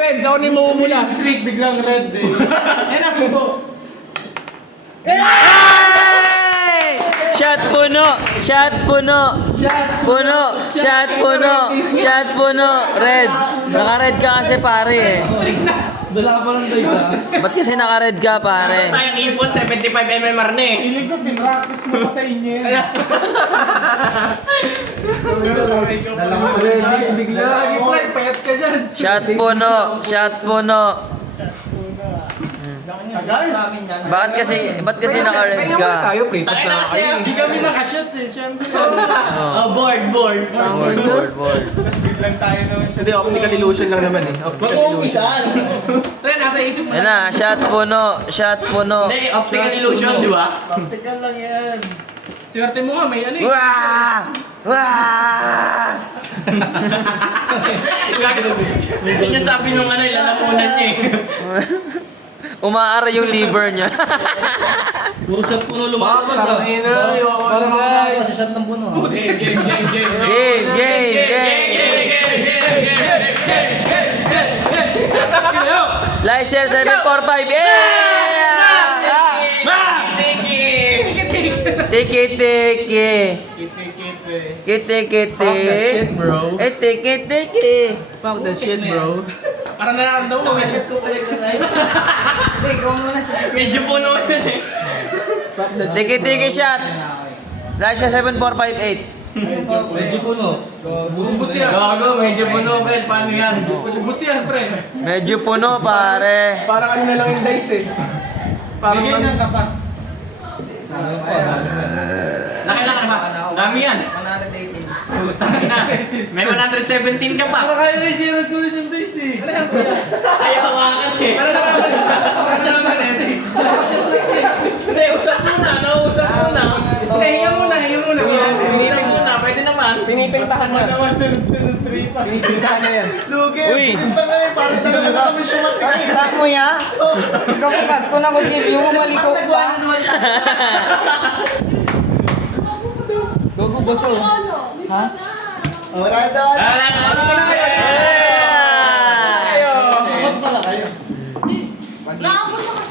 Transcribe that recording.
red. Ako na yung mamumula. Streak, biglang red eh. Yan na, subo. Ay! Shot puno! Shot puno! Puno! Shot puno! Shot puno! Red! Naka-red ka kasi pare eh. Dala ka pa ng dice ha? Ba't kasi naka-red ka pare? Sayang ipon, 75 mmR na eh. Feeling ko, pinractice mo pa sa inyo yan. Dalawang Release bigla. Lagi pre, payat ka dyan. Shot puno! Shot puno! Guys, Ba't kasi naka-red Kaya ka? muna tayo, pre-pass na kayo. hindi kami nakashot eh, syempre. Oh, board. Board. Tapos biglang tayo naman siya. Hindi, optical illusion lang naman eh. Mag-uumpisan. Pre, nasa isip mo Yan na, shot puno! Shot puno! Hindi, optical illusion, di ba? Practical lang yan. Swerte mo nga, may ano eh. Wah! Wah! Yun yung sabi nung ano, lalamunan niya eh. Umaara yung liver niya. Puro shot puno lumabas ah. Parang ako na sa shot ng puno. Game, game, game! License 745. Tiki tiki. Kiti kiti. Shit, bro. Tiki tiki. Fuck that shit, bro. Parang nararamdaman ko, may shot ko talaga tayo. Medyo puno yun eh. Fuck that shit. Tiki tiki shot. License 7458. Medyo puno. Bubus yan. Gago, medyo puno ka. Paano yan? Bubus yan, pre. Medyo puno pare. Parang ano na lang yung dice eh. Parang Bigyan niya ka pa. Nakailan ka na ba? Dami yan. 118. May 117 ka pa. Parang kaya na i-share ko rin yung dice eh. Ano yan, kuya? Ayaw hawakan eh. Parang naman eh. Hindi, usap muna. Nausap muna. Hinga muna. Pinipig muna. Pwede naman. Pinipintahan na. Naman sunod-sunod 3 pas. Pinipintahan na yan. Lugi, Uy. basta na eh, parang sila na kami sumatik. Kita mo ya? Kamukas ko na ko yung umaliko pa. Gogo, boso. Ha? Wala doon. Wala na.